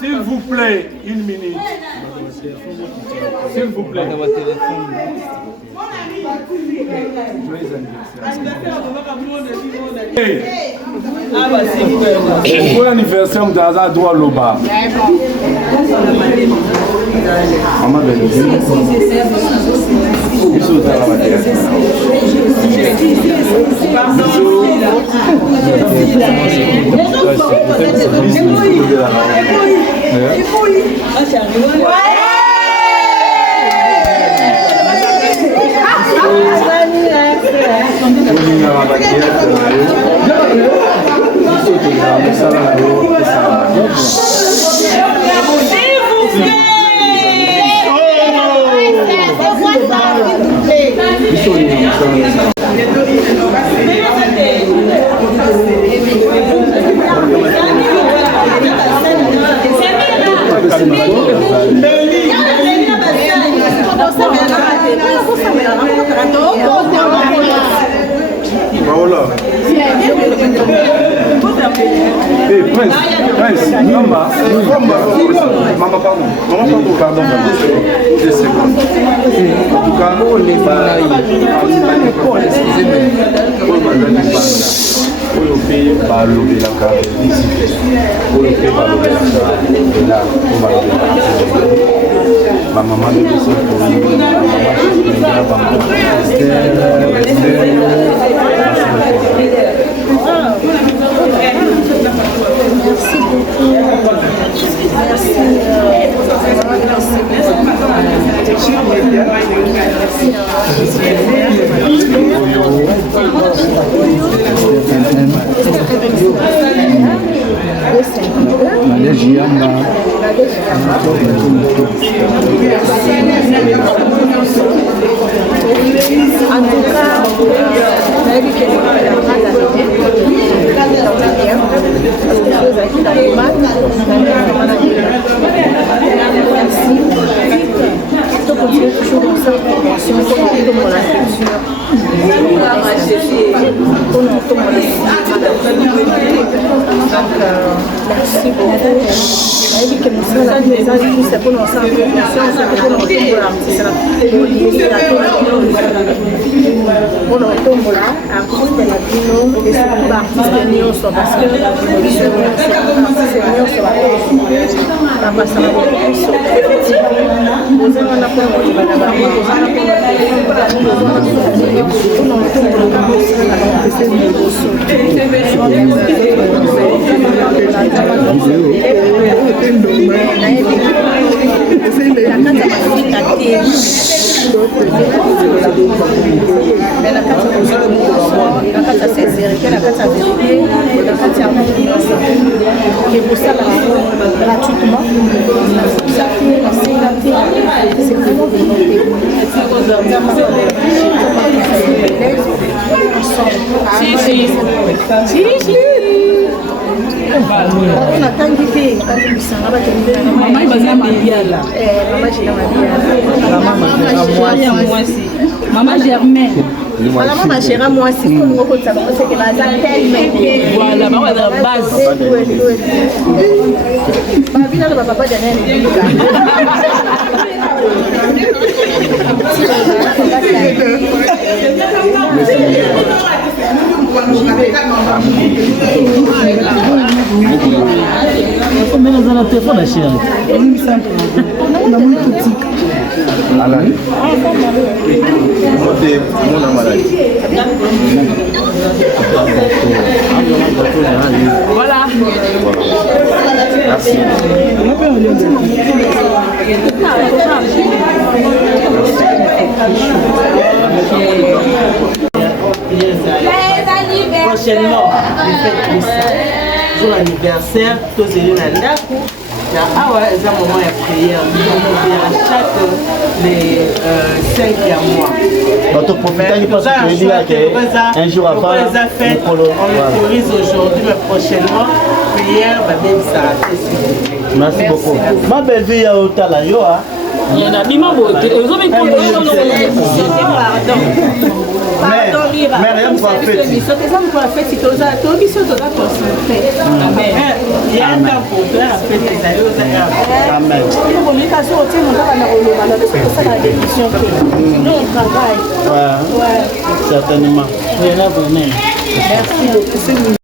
S'il vous plaît, une minute. S'il vous plaît. Bon anniversaire, Mdaza Doua Loba. Maman bisous dans la matière. Hey, Prince, Maman, pardon, 2 secondes. En tout cas, on est pas ma maman de merci beaucoup. En tout cas, continuer toujours dans cette promotion pour la culture. Merci beaucoup. Que nous sommes la maison juste pour nous sentir conscience pour nous tomber l'artiste là. Pour nous tomber là, à cause de la vie, et surtout l'artiste nous sommes parce que la passion gratuitement. On a tant d'idées. Maman, il va dire Mabiala. Maman, j'ai Mabiala. Maman Germaine. Maman Germaine, moi, c'est comme on peut savoir, c'est que la telle. Voilà, maman, la base. Papa, combien dans la téléphone, la chérie? Voilà. Merci. Prochainement, les fêtes de ça. Jour anniversaire, tous les Nandaku. Il y a un moment de prière. À chaque les 5 mois. Donc, un jour avant, on autorise aujourd'hui, mais prochainement, prière, même ça. Merci beaucoup. Ma belle-fille a au Talayo. Il y en a des mamans qui ont mis pardon. Mais rien pour la fête. Il y a un temps pour faire la fête. Amen. Nous, on travaille. Ouais, certainement. Merci beaucoup.